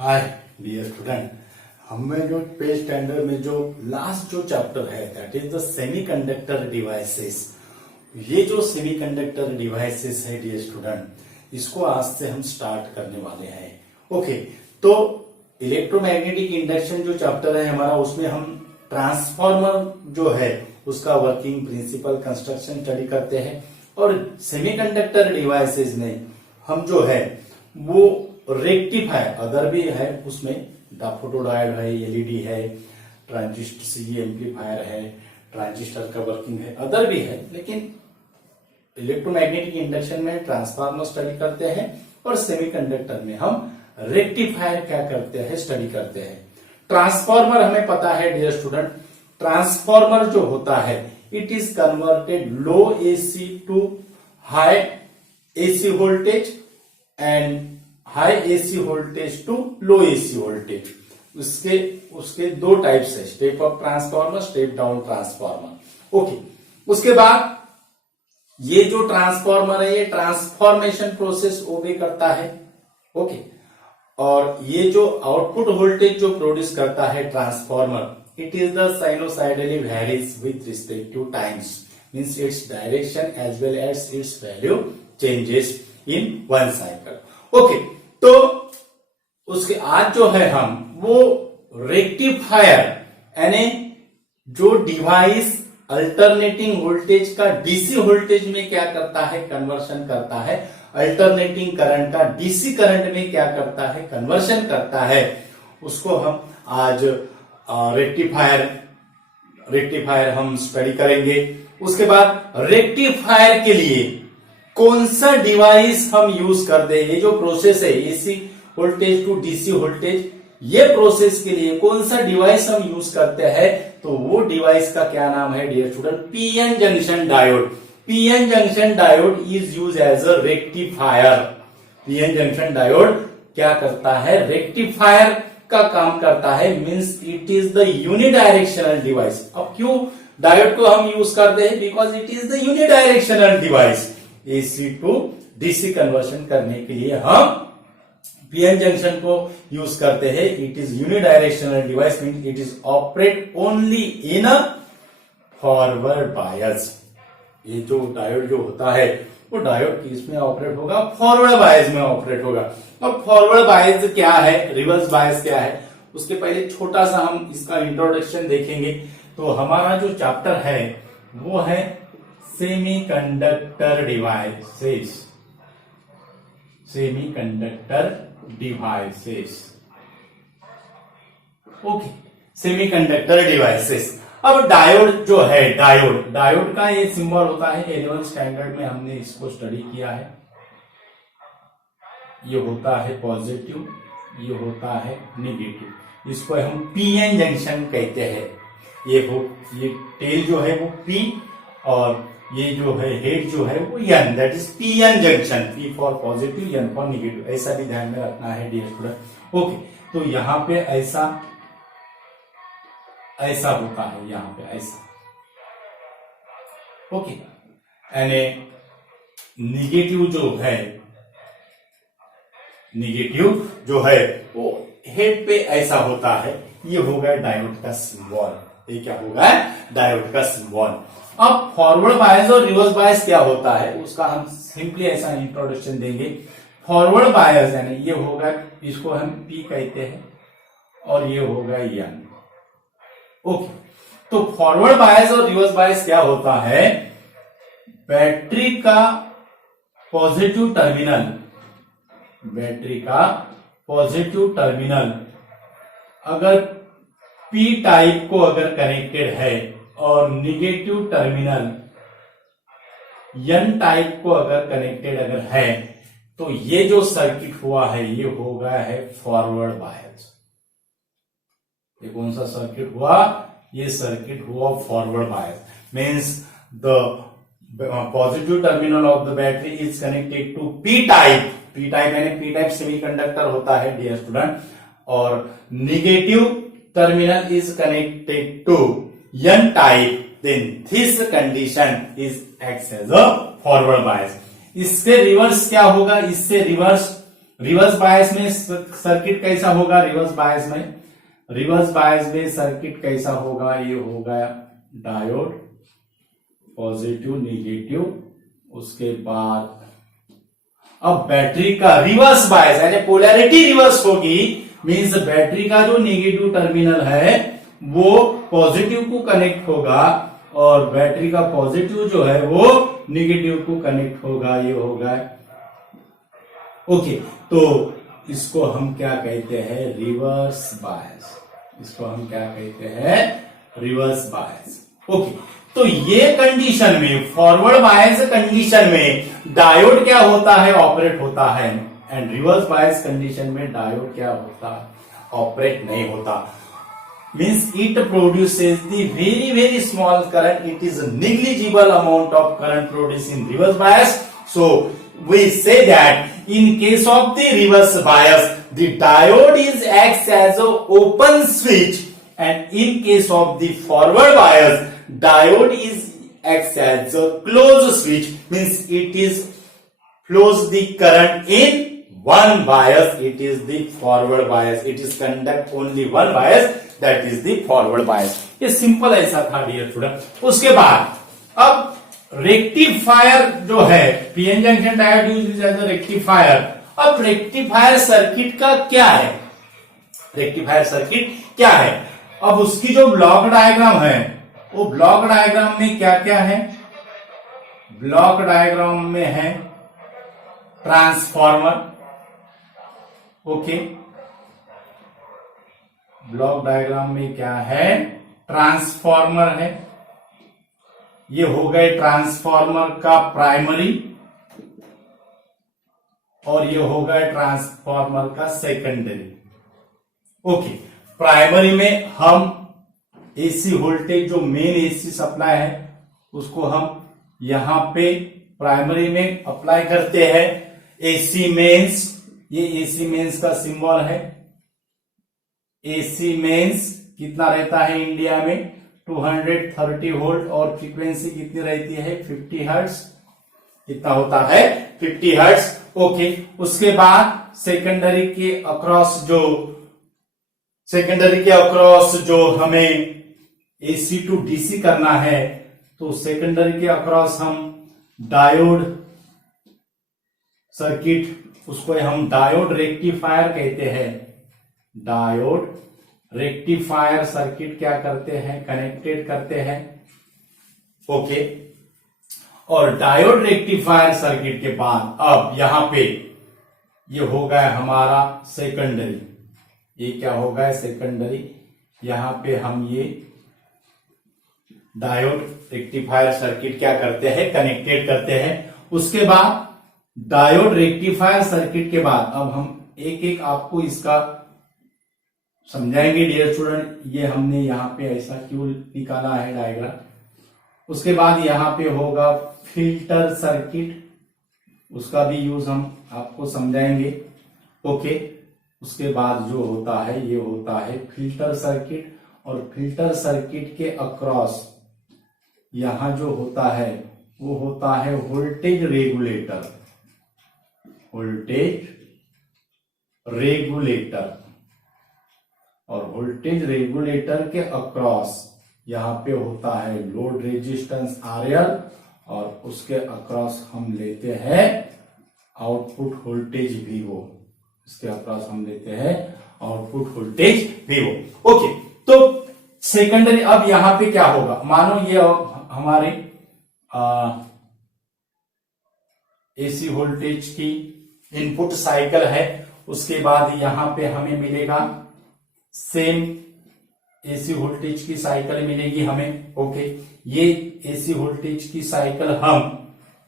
Hi dear student, हमें जो page standard में जो लास्ट जो चैप्टर है that is the semiconductor devices. ये जो सेमीकंडक्टर डिवाइसेस है डियर स्टूडेंट, इसको आज से हम स्टार्ट करने वाले हैं। ओके, तो इलेक्ट्रोमैग्नेटिक इंडक्शन जो चैप्टर है हमारा, उसमें हम ट्रांसफॉर्मर जो है उसका वर्किंग प्रिंसिपल कंस्ट्रक्शन स्टडी करते हैं, और सेमीकंडक्टर डिवाइसेस में हम जो है वो रेक्टिफायर अदर भी है, उसमें फोटोडायोड है, एलईडी है, ट्रांजिस्टर सी एम्पलीफायर है, ट्रांजिस्टर का वर्किंग है, अदर भी है, लेकिन इलेक्ट्रोमैग्नेटिक इंडक्शन में ट्रांसफार्मर स्टडी करते हैं और सेमीकंडक्टर में हम रेक्टिफायर क्या करते हैं स्टडी करते हैं। ट्रांसफार्मर हमें पता है डियर स्टूडेंट, ट्रांसफार्मर जो होता है it is converted low AC to high AC voltage and high AC voltage to low AC voltage. उसके दो टाइप्स है, step up transformer, step down transformer. Okay, उसके बाद ये जो ट्रांसफार्मर है ये ट्रांसफॉर्मेशन प्रोसेस ओबे करता है। ओके, और ये जो आउटपुट वोल्टेज जो प्रोड्यूस करता है transformer, it is the sinusoidally varies with respect to times, means its direction as well as its value changes in one cycle. Okay, तो उसके आज जो है हम वो रेक्टिफायर यानी जो डिवाइस अल्टरनेटिंग वोल्टेज का डीसी वोल्टेज में क्या करता है, कन्वर्शन करता है, अल्टरनेटिंग करंट का डीसी करंट में क्या करता है, कन्वर्शन करता है, उसको हम आज रेक्टिफायर हम स्टडी करेंगे। उसके बाद रेक्टिफायर के लिए कौन सा डिवाइस हम यूज करते हैं, ये जो प्रोसेस है AC voltage to DC voltage, ये प्रोसेस के लिए कौन सा डिवाइस हम यूज करते हैं, तो वो डिवाइस का क्या नाम है dear student, PN junction diode. PN junction diode is use as a rectifier. PN junction diode क्या करता है, रेक्टिफायर का काम करता है, means it is the unidirectional device. अब क्यों डायोड को हम यूज करते हैं, because it is the unidirectional device. AC to DC conversion करने के लिए हम पीएन जंक्शन को यूज करते हैं। It is unidirectional device, means it is operate only in a forward बायस। ये जो डायोड जो होता है वो डायोड किस में ऑपरेट होगा, फॉरवर्ड बायस में ऑपरेट होगा। अब फॉरवर्ड बायस क्या है, रिवर्स बायस क्या है, उसके पहले छोटा सा हम इसका इंट्रोडक्शन देखेंगे। तो हमारा जो चैप्टर है वो है semiconductor devices. Semiconductor devices, okay, semiconductor devices. अब डायोड जो है, डायोड का ये सिंबल होता है, 11th स्टैंडर्ड में हमने इसको स्टडी किया है। ये होता है पॉजिटिव, ये होता है निगेटिव, इसको हम पीएन जंक्शन कहते हैं। ये टेल जो है वो पी और ये जो है हेड जो है वो N, that is PN junction. P for positive, N for negative, ऐसा भी ध्यान में रखना है डियर स्टूडेंट। ओके, तो यहां पे ऐसा होता है, यहां पे ऐसा। ओके, यानी निगेटिव जो है वो हेड पे ऐसा होता है। ये होगा डायोड का सिंबल। ये क्या होगा, डायोड का सिंबल। अब फॉरवर्ड बायस और रिवर्स बायस क्या होता है उसका हम सिंपली ऐसा इंट्रोडक्शन देंगे। फॉरवर्ड बायस यानी ये होगा, इसको हम पी कहते हैं, और ये होगा एन। ओके, तो फॉरवर्ड बायस और रिवर्स बायस क्या होता है, बैटरी का पॉजिटिव टर्मिनल अगर पी टाइप को अगर कनेक्टेड है और निगेटिव टर्मिनल एन टाइप को अगर कनेक्टेड अगर है, तो ये जो सर्किट हुआ है ये हो गया है फॉरवर्ड बायस। ये कौन सा सर्किट हुआ, ये सर्किट हुआ forward bias, means the positive terminal of the battery is connected to P type. P type यानी पी टाइप सेमीकंडक्टर होता है डियर स्टूडेंट, और negative terminal is connected to N type, then this condition is acts as a forward bias. इससे reverse क्या होगा, इससे reverse reverse bias में circuit कैसा होगा? रिवर्स बायस में सर्किट कैसा होगा? ये होगा डायोड पॉजिटिव नेगेटिव, उसके बाद अब बैटरी का रिवर्स बायस यानी पोलैरिटी रिवर्स होगी, मींस बैटरी का जो नेगेटिव टर्मिनल है वो पॉजिटिव को कनेक्ट होगा और बैटरी का पॉजिटिव जो है वो नेगेटिव को कनेक्ट होगा। ये होगा ओके। तो इसको हम क्या कहते हैं? Reverse bias. इसको हम क्या कहते हैं? Reverse bias. ओके, तो ये कंडीशन में, फॉरवर्ड बायस कंडीशन में डायोड क्या होता है? ऑपरेट होता है। एंड रिवर्स बायस कंडीशन में डायोड क्या होता है? ऑपरेट नहीं होता। Means it produces the very small current. It is a negligible amount of current produced in reverse bias. So we say that in case of the reverse bias, the diode is acts as a open switch, and in case of the forward bias, diode is acts as a closed switch. Means it is flows the current in one bias. It is the forward bias. It is conduct only one bias. That is the forward bias. ये simple ऐसा था dear student. उसके बाद अब rectifier जो है, PN junction diode use as a rectifier. अब rectifier circuit का क्या है? रेक्टिफायर सर्किट क्या है? अब उसकी जो ब्लॉक डायग्राम है, वो ब्लॉक डायग्राम में क्या क्या है? ब्लॉक डायग्राम में है ट्रांसफॉर्मर। ओके, ब्लॉक डायग्राम में क्या है? ट्रांसफॉर्मर है। ये हो गए ट्रांसफॉर्मर का प्राइमरी और ये हो गया ट्रांसफॉर्मर का सेकेंडरी। ओके, प्राइमरी में हम एसी वोल्टेज, जो मेन एसी सप्लाई है, उसको हम यहां पे प्राइमरी में अप्लाई करते हैं। एसी मेंस, ये एसी मेंस का सिंबल है। एसी मेंस कितना रहता है इंडिया में? 230 वोल्ट और फ्रीक्वेंसी कितनी रहती है? 50 हर्ट्ज। कितना होता है? 50 हर्ट्ज। ओके, उसके बाद सेकेंडरी के अक्रॉस जो हमें एसी टू डीसी करना है, तो सेकेंडरी के अक्रॉस हम डायोड सर्किट, उसको हम डायोड रेक्टिफायर कहते हैं। डायोड रेक्टिफायर सर्किट क्या करते हैं? कनेक्टेड करते हैं। ओके, और डायोड रेक्टिफायर सर्किट के बाद अब यहां पे ये हो गया हमारा सेकेंडरी। ये क्या हो गया? सेकेंडरी। यहां पे हम ये डायोड रेक्टिफायर सर्किट क्या करते हैं? कनेक्टेड करते हैं। उसके बाद डायोड रेक्टिफायर सर्किट के बाद अब हम एक एक आपको इसका समझाएंगे डियर स्टूडेंट। ये हमने यहाँ पे ऐसा क्यों निकाला है डायग्राम। उसके बाद यहाँ पे होगा फिल्टर सर्किट, उसका भी यूज हम आपको समझाएंगे। ओके, उसके बाद जो होता है ये होता है फिल्टर सर्किट, और फिल्टर सर्किट के अक्रॉस यहां जो होता है वो होता है वोल्टेज रेगुलेटर। वोल्टेज रेगुलेटर, और वोल्टेज रेगुलेटर के अक्रॉस यहां पे होता है लोड रेजिस्टेंस RL, और उसके अक्रॉस हम लेते हैं आउटपुट वोल्टेज VO। इसके अक्रॉस हम लेते हैं आउटपुट वोल्टेज VO। ओके, तो सेकेंडरी अब यहां पे क्या होगा? मानो ये हमारे एसी वोल्टेज की इनपुट साइकिल है। उसके बाद यहां पे हमें मिलेगा सेम एसी वोल्टेज की साइकिल मिलेगी हमें। ओके, ये एसी वोल्टेज की साइकिल हम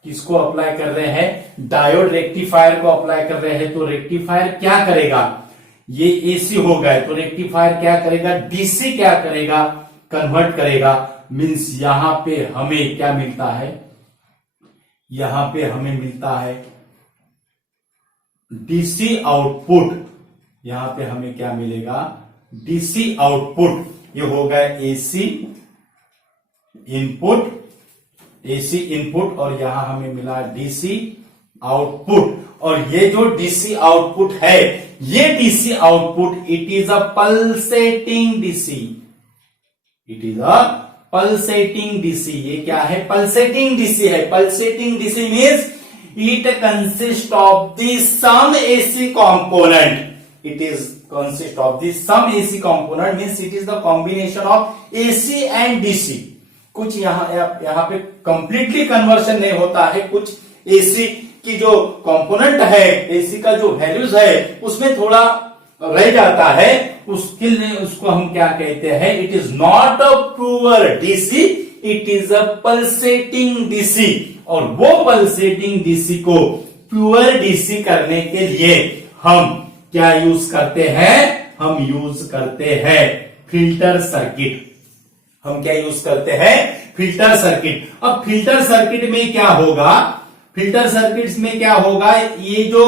किसको अप्लाई कर रहे हैं? डायोड रेक्टिफायर को अप्लाई कर रहे हैं। तो रेक्टिफायर क्या करेगा? ये एसी हो गए तो रेक्टिफायर क्या करेगा? डीसी क्या करेगा? कन्वर्ट करेगा। मींस यहां पे हमें क्या मिलता है? यहां पे हमें मिलता है डीसी आउटपुट। यहां पे हमें क्या मिलेगा? DC output. ये हो गया एसी इनपुट, एसी इनपुट, और यहां हमें मिला डीसी आउटपुट। और ये जो डीसी आउटपुट है, ये DC output it is a pulsating DC, it is a pulsating DC. ये क्या है? पल्सेटिंग डीसी है। Pulsating DC means it consist of the some AC component, it is consist of the some AC component means it is the combination of AC and DC। कुछ यहाँ पे completely conversion नहीं होता है, कुछ AC की जो कंपोनेंट है, AC का जो वैल्यूज है उसमें थोड़ा रह जाता है, उसके लिए उसको हम क्या कहते हैं? It is not a pure DC, it is a pulsating DC. और वो पल्सेटिंग डीसी को प्योर डीसी करने के लिए हम क्या यूज करते हैं? हम यूज करते हैं फिल्टर सर्किट। हम क्या यूज करते हैं? Filter circuit. अब फिल्टर सर्किट में क्या होगा? फिल्टर सर्किट में क्या होगा? ये जो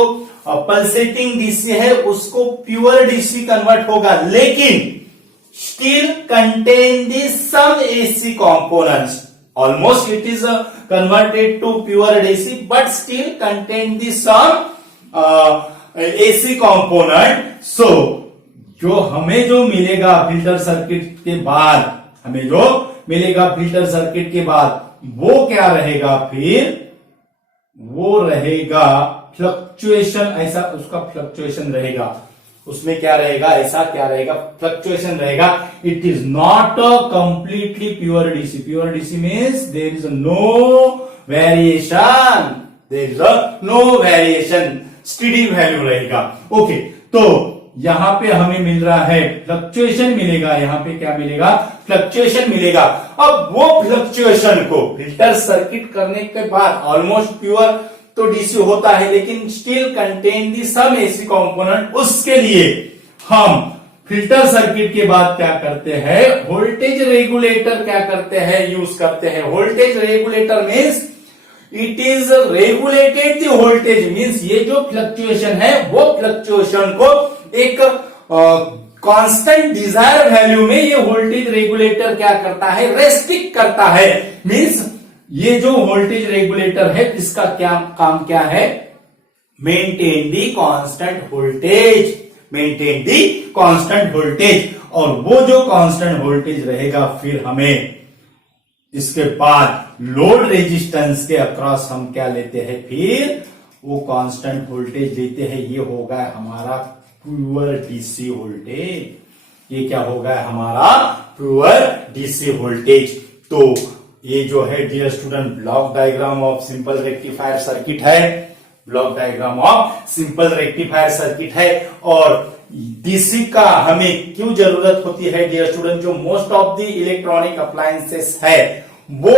पल्सेटिंग डीसी है उसको प्योर डीसी कन्वर्ट होगा, लेकिन still contain the some AC components. Almost it is converted to pure DC but still contain the some AC component. So जो हमें जो मिलेगा फिल्टर सर्किट के बाद, हमें जो मिलेगा फिल्टर सर्किट के बाद, वो क्या रहेगा? फिर वो रहेगा फ्लक्चुएशन, ऐसा उसका फ्लक्चुएशन रहेगा। उसमें क्या रहेगा? ऐसा क्या रहेगा? फ्लक्चुएशन रहेगा। It is not a completely pure DC. Pure DC means there is no variation, there is no variation, steady value रहेगा। ओके, तो यहां पे हमें मिल रहा है फ्लक्चुएशन मिलेगा, यहां पे क्या मिलेगा? फ्लक्चुएशन मिलेगा। अब वो फ्लक्चुएशन को फिल्टर सर्किट करने के बाद ऑलमोस्ट प्योर तो डीसी होता है, लेकिन still contain the some AC component. उसके लिए हम फिल्टर सर्किट के बाद क्या करते हैं? वोल्टेज रेगुलेटर क्या करते हैं? यूज करते हैं। Voltage regulator means it is regulated the voltage, means ये जो फ्लक्चुएशन है वो फ्लक्चुएशन को एक कांस्टेंट डिजायर वैल्यू में ये वोल्टेज रेगुलेटर क्या करता है? रेस्ट्रिक्ट करता है। मीन्स ये जो वोल्टेज रेगुलेटर है इसका क्या काम क्या है? Maintain the constant voltage, maintain the constant voltage. और वो जो कांस्टेंट वोल्टेज रहेगा फिर हमें इसके बाद लोड रेजिस्टेंस के अक्रॉस हम क्या लेते हैं? फिर वो कांस्टेंट वोल्टेज लेते हैं। ये होगा हमारा प्योर डीसी वोल्टेज। ये क्या होगा? हमारा प्योर डीसी वोल्टेज। तो ये जो है dear student block diagram of simple rectifier circuit है, block diagram of simple rectifier circuit है। और डीसी का हमें क्यों जरूरत होती है डियर स्टूडेंट? जो most of the electronic appliances है वो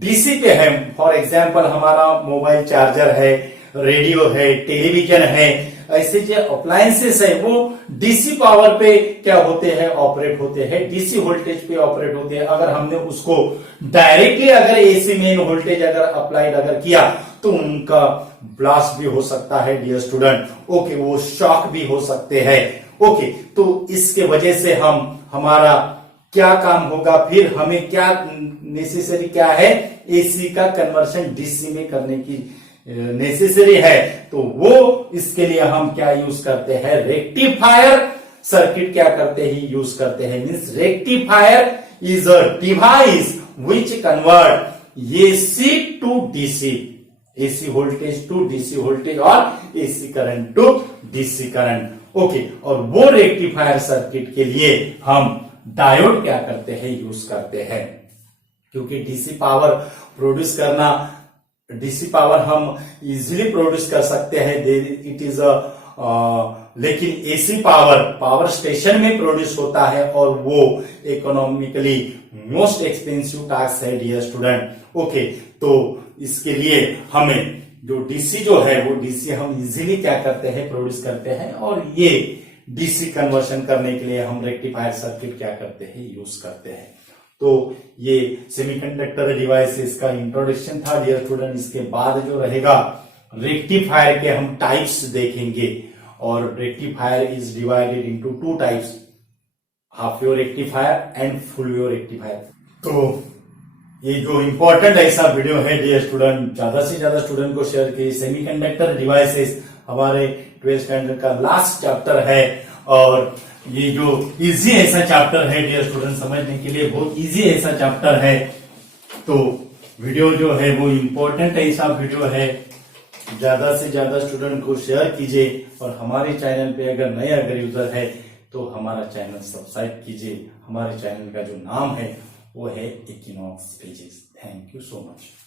डीसी पे है। फॉर एग्जांपल हमारा मोबाइल चार्जर है, रेडियो है, टेलीविजन है, ऐसे जो अप्लायंसेस है वो डीसी पावर पे क्या होते हैं? ऑपरेट होते हैं, डीसी वोल्टेज पे ऑपरेट होते हैं। अगर हमने उसको डायरेक्टली अगर एसी मेन वोल्टेज अगर अप्लाइड अगर किया तो उनका ब्लास्ट भी हो सकता है डियर स्टूडेंट। ओके, वो शॉक भी हो सकते हैं। ओके, तो इसके वजह से हमारा क्या काम होगा? फिर हमें क्या नेसेसरी क्या है? एसी का कन्वर्शन डीसी में करने की नेसेसरी है। तो वो इसके लिए हम क्या यूज करते हैं? रेक्टिफायर सर्किट क्या करते हैं? यूज करते हैं। Means rectifier is a device which convert AC to DC, AC voltage to DC voltage और AC current to DC current. Okay, और वो रेक्टिफायर सर्किट के लिए हम डायोड क्या करते हैं? यूज करते हैं। क्योंकि डीसी पावर प्रोड्यूस करना, डीसी पावर हम इजीली प्रोड्यूस कर सकते हैं, इट इज लेकिन एसी पावर स्टेशन में प्रोड्यूस होता है और वो इकोनॉमिकली मोस्ट एक्सपेंसिव टास्क है डियर स्टूडेंट। ओके, तो इसके लिए हमें जो डीसी जो है वो डीसी हम इजीली क्या करते हैं? प्रोड्यूस करते हैं। और ये डीसी कन्वर्शन करने के लिए हम रेक्टिफायर सर्किट क्या करते हैं? यूज करते हैं। तो ये सेमीकंडक्टर डिवाइसेस का इंट्रोडक्शन था डियर स्टूडेंट। इसके बाद जो रहेगा रेक्टिफायर के हम टाइप्स देखेंगे। और rectifier is divided into two types, half wave rectifier and full wave rectifier. तो ये जो इंपॉर्टेंट ऐसा वीडियो है डियर स्टूडेंट, ज्यादा से ज्यादा स्टूडेंट को शेयर कीजिए। सेमीकंडक्टर डिवाइसेस हमारे 12th स्टैंडर्ड का लास्ट चैप्टर है और ये जो इजी ऐसा चैप्टर है डियर स्टूडेंट, समझने के लिए बहुत इजी ऐसा चैप्टर है। तो वीडियो जो है वो इम्पोर्टेंट ऐसा वीडियो है, ज्यादा से ज्यादा स्टूडेंट को शेयर कीजिए और हमारे चैनल पे अगर यूजर है तो हमारा चैनल सब्सक्राइब कीजिए। हमारे चैनल का जो नाम है वो है equinox pages. Thank you so much.